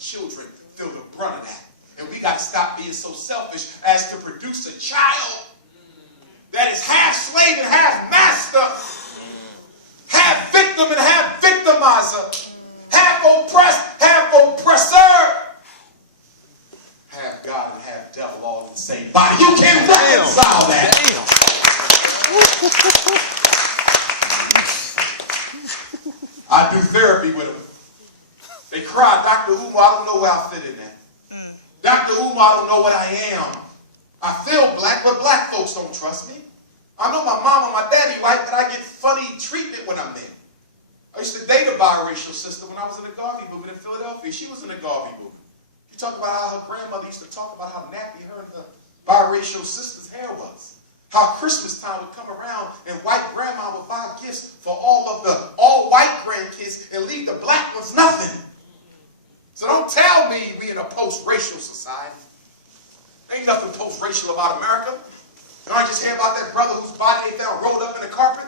children feel the brunt of that. And we got to stop being so selfish as to produce a child that is half slave and half master, half victim and half victimizer, half oppressed, half oppressor, half God and half devil all in the same body. You can't reconcile that. I do therapy with them. They cry, Dr. Umar, I don't know where I fit in that. Dr. Umar, I don't know what I am. I feel black, but black folks don't trust me. I know my mom and my daddy white, but I get funny treatment when I'm there. I used to date a biracial sister when I was in the Garvey movement in Philadelphia. She was in the Garvey movement. She talked about how her grandmother used to talk about how nappy her and her biracial sister's hair was. How Christmas time would come around and white grandma would buy gifts for all of the all-white grandkids and leave the black ones nothing. So don't tell me we in a post-racial society. Ain't nothing post-racial about America. And I just hear about that brother whose body they found rolled up in the carpet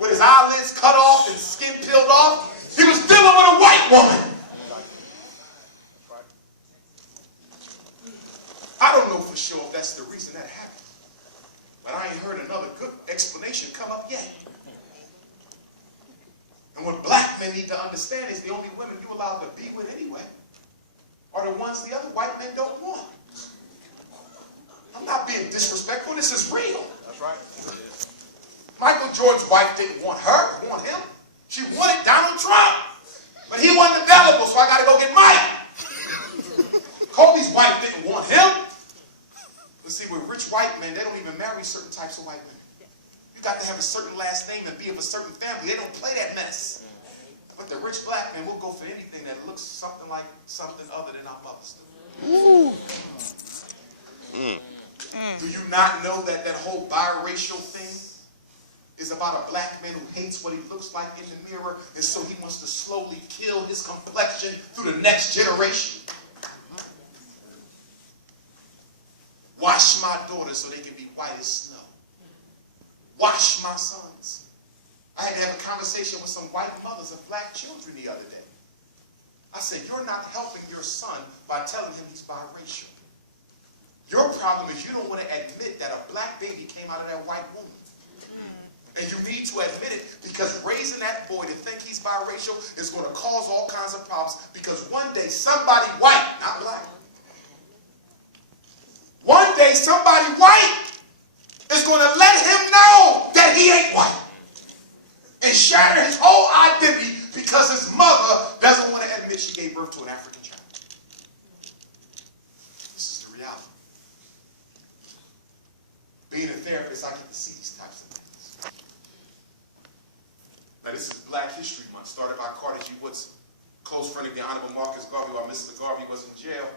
with his eyelids cut off and skin peeled off. He was dealing with a white woman. I don't know for sure if that's the reason that happened. But I ain't heard another good explanation come up yet. And what black men need to understand is the only women you're allowed to be with anyway are the ones the other white men don't want. I'm not being disrespectful. This is real. That's right. Michael Jordan's wife didn't want her, want him. She wanted Donald Trump. But he wasn't available, so I got to go get Mike. Kobe's wife didn't want him. But see, with rich white men, they don't even marry certain types of white women. You got to have a certain last name and be of a certain family. They don't play that mess. But the rich black man will go for anything that looks something like something other than our mothers do. Do you not know that that whole biracial thing is about a black man who hates what he looks like in the mirror, and so he wants to slowly kill his complexion through the next generation? Wash my daughters so they can be white as snow. Wash my sons. I had to have a conversation with some white mothers of black children the other day. I said, you're not helping your son by telling him he's biracial. Your problem is you don't want to admit that a black baby came out of that white womb. And you need to admit it, because raising that boy to think he's biracial is going to cause all kinds of problems, because one day somebody white, not black, one day somebody white is going to let him know that he ain't white and shatter his whole identity because his mother doesn't want to admit she gave birth to an African child. This is the reality. Being a therapist, I get to see these types of things. Now, this is Black History Month, started by Carter G. Woodson, close friend of the Honorable Marcus Garvey while Mr. Garvey was in jail.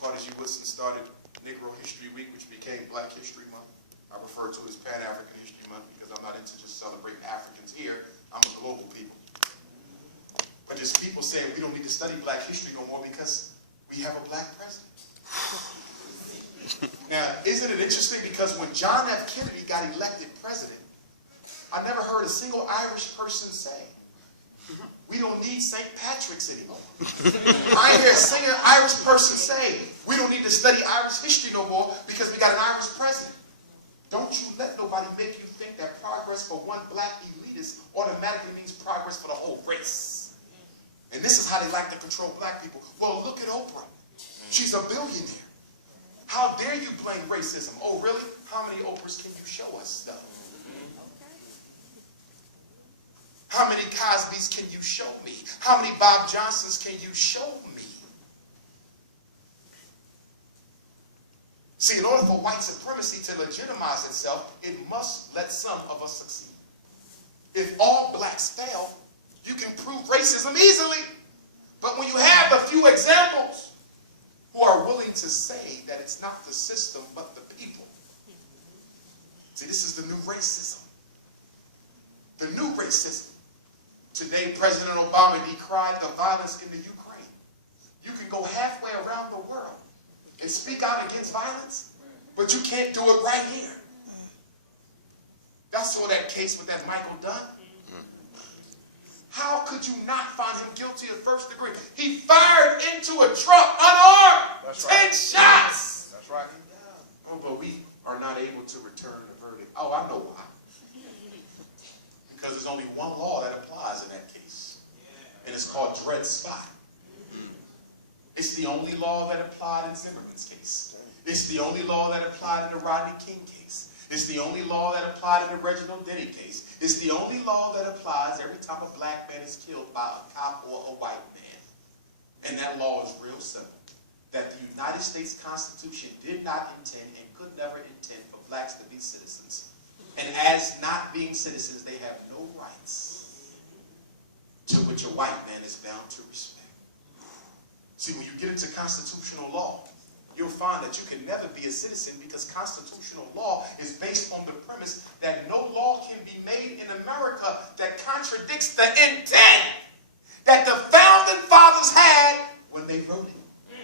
Carter G. Woodson started Negro History Week, which became Black History Month. I refer to it as Pan-African History Month because I'm not into just celebrating Africans here. I'm a global people. But there's people saying we don't need to study black history no more because we have a black president. Now, isn't it interesting, because when John F. Kennedy got elected president, I never heard a single Irish person say, we don't need St. Patrick's anymore. I ain't hear a single Irish person say, we don't need to study Irish history no more because we got an Irish president. Don't you let nobody make you think that progress for one black elitist automatically means progress for the whole race. And this is how they like to control black people. Well, look at Oprah. She's a billionaire. How dare you blame racism? Oh, really? How many Oprahs can you show us, though? How many Cosbys can you show me? How many Bob Johnsons can you show me? See, in order for white supremacy to legitimize itself, it must let some of us succeed. If all blacks fail, you can prove racism easily. But when you have a few examples who are willing to say that it's not the system but the people. See, this is the new racism. The new racism. Today, President Obama decried the violence in the Ukraine. You can go halfway around the world and speak out against violence, but you can't do it right here. That's all that case with that Michael Dunn. How could you not find him guilty of first degree? He fired into a truck unarmed. That's 10 right. shots. That's right. Oh, but we are not able to return the verdict. Oh, I know why. Because there's only one law that applies in that case. And it's called Dred Scott. It's the only law that applied in Zimmerman's case. It's the only law that applied in the Rodney King case. It's the only law that applied in the Reginald Denny case. It's the only law that applies every time a black man is killed by a cop or a white man. And that law is real simple. That the United States Constitution did not intend and could never intend for blacks to be citizens. And as not being citizens, they have no rights to which a white man is bound to respect. See, when you get into constitutional law, you'll find that you can never be a citizen because constitutional law is based on the premise that no law can be made in America that contradicts the intent that the founding fathers had when they wrote it.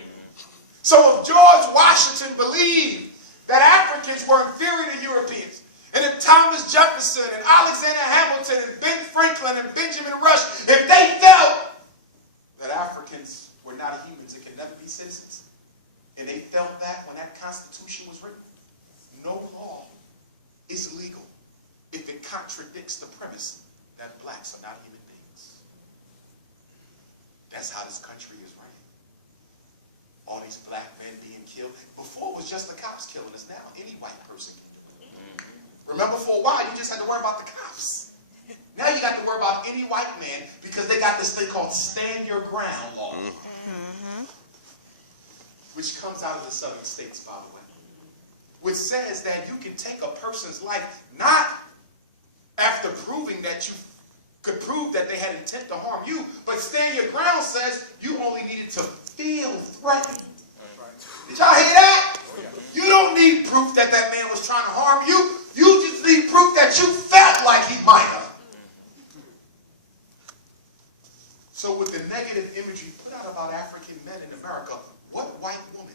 So if George Washington believed that Africans were inferior to Europeans, and if Thomas Jefferson and Alexander Hamilton and Ben Franklin and Benjamin Rush, if they felt that Africans were not humans and could never be citizens, and they felt that when that Constitution was written, no law is legal if it contradicts the premise that blacks are not human beings. That's how this country is ran. All these black men being killed. Before it was just the cops killing us. Now any white person can do it. Remember, for a while you just had to worry about the cops. Now you got to worry about any white man because they got this thing called stand your ground law. Which comes out of the southern states, by the way. Which says that you can take a person's life not after proving that you could prove that they had intent to harm you, but stand your ground says you only needed to feel threatened. Did y'all hear that? You don't need proof that that man was trying to harm you. You just need proof that you felt like he might have. So with the negative imagery put out about African men in America, what white woman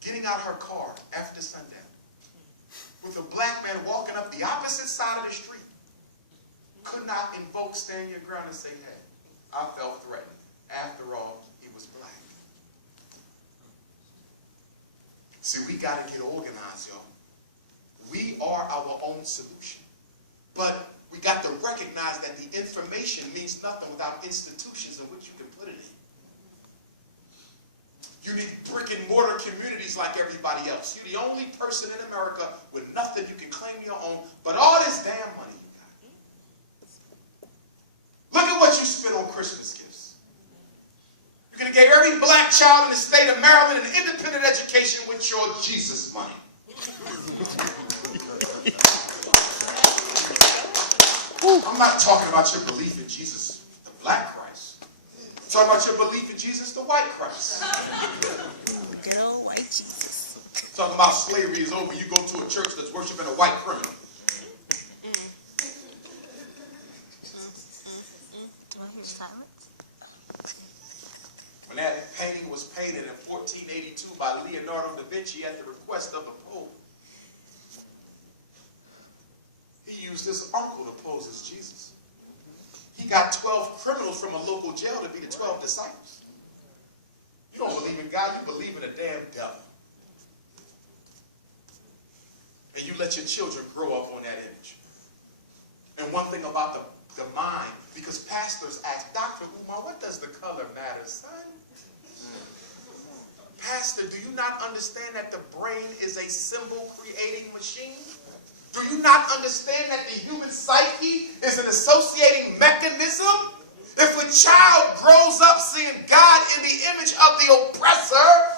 getting out her car after sundown with a black man walking up the opposite side of the street could not invoke stand your ground and say, hey, I felt threatened. After all, he was black. See, we got to get organized, y'all. We are our own solution. But we got to recognize that the information means nothing without institutions in which you can put it in. You need brick and mortar communities like everybody else. You're the only person in America with nothing you can claim your own, but all this damn money you got. Look at what you spent on Christmas gifts. You could have gave every black child in the state of Maryland an independent education with your Jesus money. I'm not talking about your belief in Jesus, the black Christ. I'm talking about your belief in Jesus, the white Christ. Good old white Jesus. Talking about slavery is over. You go to a church that's worshiping a white criminal. When that painting was painted in 1482 by Leonardo da Vinci at the request of the Pope, he used his uncle to pose as Jesus. He got 12 criminals from a local jail to be the 12 disciples. You don't believe in God, you believe in a damn devil. And you let your children grow up on that image. And one thing about the mind, because pastors ask, Dr. Umar, what does the color matter, son? Pastor, do you not understand that the brain is a symbol-creating machine? Do you not understand that the human psyche is an associating mechanism? If a child grows up seeing God in the image of the oppressor,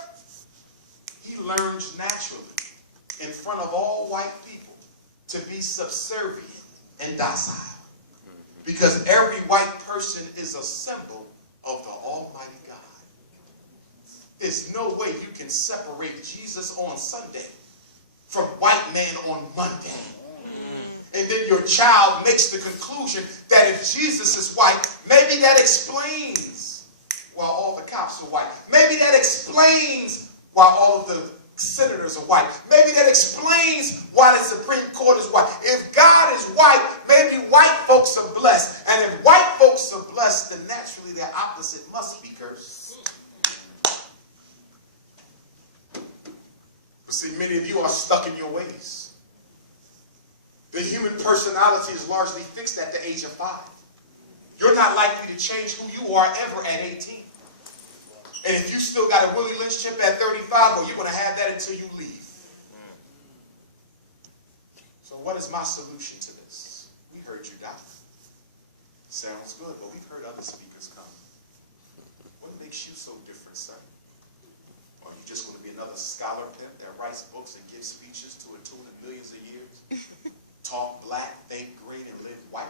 he learns naturally in front of all white people to be subservient and docile. Because every white person is a symbol of the Almighty God. There's no way you can separate Jesus on Sunday from white man on Monday. And then your child makes the conclusion that if Jesus is white, maybe that explains why all the cops are white. Maybe that explains why all of the senators are white. Maybe that explains why the Supreme Court is white. If God is white, maybe white folks are blessed. And if white folks are blessed, then naturally their opposite must be cursed. See, many of you are stuck in your ways. The human personality is largely fixed at the age of 5. You're not likely to change who you are ever at 18. And if you still got a Willie Lynch chip at 35, well, you're going to have that until you leave. So what is my solution to this? We heard you, Doc. Sounds good, but we've heard other speakers come. What makes you so different, sir? Are you just going to be another scholar pimp that writes books and gives speeches to a tune of millions of years? Talk black, think green, and live white?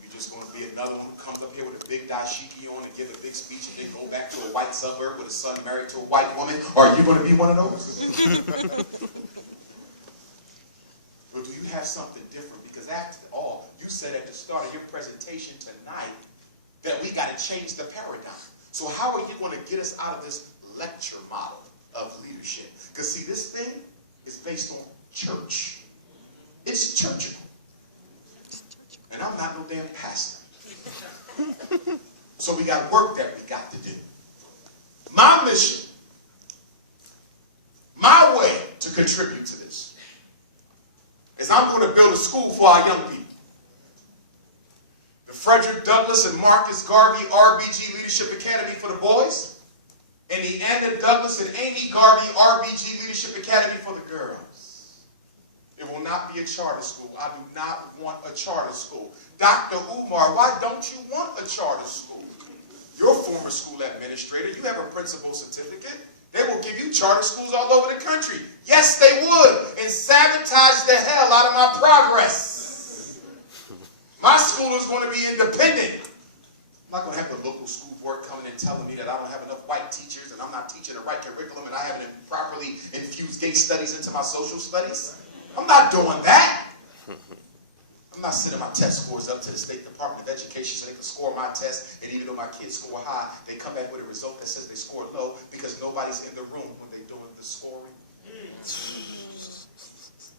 You're just going to be another one who comes up here with a big dashiki on and give a big speech and then go back to a white suburb with a son married to a white woman? Or are you going to be one of those? Or do you have something different? Because after all, you said at the start of your presentation tonight that we got to change the paradigm. So how are you going to get us out of this lecture model of leadership? Because see, this thing is based on church. It's churchical. And I'm not no damn pastor. So we got work that we got to do. My mission, my way to contribute to this, is I'm going to build a school for our young people. The Frederick Douglass and Marcus Garvey RBG Leadership Academy for the boys, and the Anna Douglass and Amy Garvey RBG Leadership Academy for the girls. It will not be a charter school. I do not want a charter school. Dr. Umar, why don't you want a charter school? You're a former school administrator. You have a principal certificate. They will give you charter schools all over the country. Yes, they would, and sabotage the hell out of my progress. My school is going to be independent. I'm not going to have the local school board coming and telling me that I don't have enough white teachers and I'm not teaching the right curriculum and I haven't properly infused gay studies into my social studies. I'm not doing that. I'm not sending my test scores up to the State Department of Education so they can score my test, and even though my kids score high, they come back with a result that says they scored low because nobody's in the room when they're doing the scoring.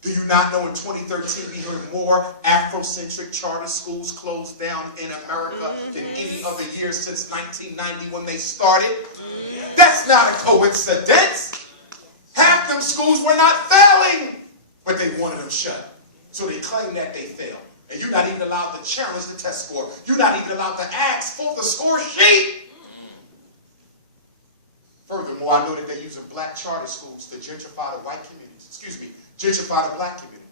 Do you not know in 2013 we heard more Afrocentric charter schools closed down in America than any other year since 1990 when they started? That's not a coincidence. Half them schools were not failing, but they wanted them shut. So they claim that they failed. And you're not even allowed to challenge the test score. You're not even allowed to ask for the score sheet. Furthermore, I know that they're using black charter schools to gentrify the white communities. Excuse me, gentrify the black community.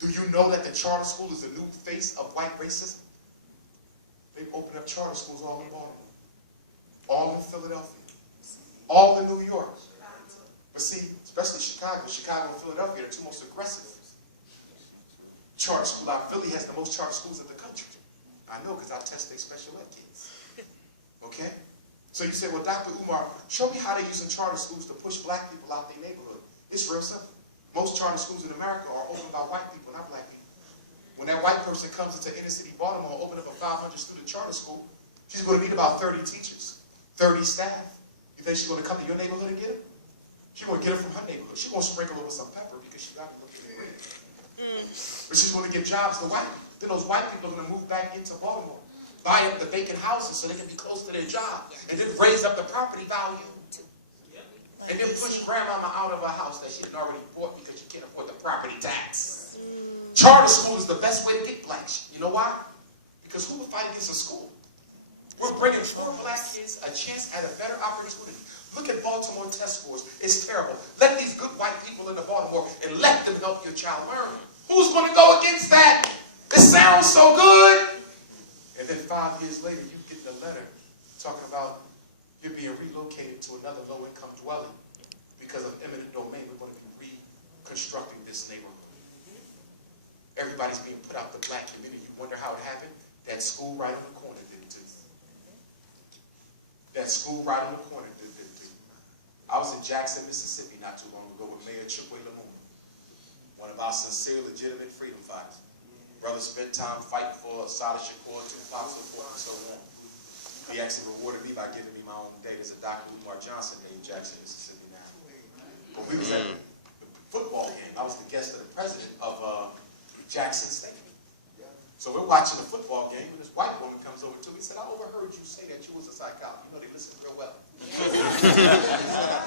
Do you know that the charter school is the new face of white racism? They've opened up charter schools all in Baltimore, all in Philadelphia, all in New York. But see, especially Chicago and Philadelphia are the two most aggressive charter schools. Philly has the most charter schools in the country. I know because I test their special ed kids. Okay? So you say, well, Dr. Umar, show me how they're using charter schools to push black people out their neighborhood. It's real simple. Most charter schools in America are opened by white people, not black people. When that white person comes into inner city Baltimore and open up a 500-student charter school, she's going to need about 30 teachers, 30 staff. You think she's going to come to your neighborhood and get it? She's going to get it from her neighborhood. She's going to sprinkle it with some pepper because she's not looking at it. But she's going to give jobs to white people. Then those white people are going to move back into Baltimore, buy up the vacant houses so they can be close to their job, and then raise up the property value. And then push grandmama out of a house that she didn't already bought because she can't afford the property tax. Charter school is the best way to get blacks. You know why? Because who would fight against a school? We're bringing poor black kids a chance at a better opportunity. Look at Baltimore test scores. It's terrible. Let these good white people into Baltimore and let them help your child learn. Who's going to go against that? It sounds so good. And then 5 years later, you get the letter talking about you're being relocated to another low-income dwelling because of eminent domain. We're going to be reconstructing this neighborhood. Everybody's being put out the black community. You wonder how it happened? That school right on the corner did it too. That school right on the corner did it too. I was in Jackson, Mississippi not too long ago with Mayor Chipway Lamone, one of our sincere, legitimate freedom fighters. Brother spent time fighting for Assata Shakur, Tupac, so forth and so on. He actually rewarded me by giving me my own day. There's a Dr. Umar Johnson Day in Jackson, Mississippi now. But we was at the football game. I was the guest of the president of Jackson State. So we're watching the football game, and this white woman comes over to me and said, I overheard you say that you was a psychologist. You know, they listen real well.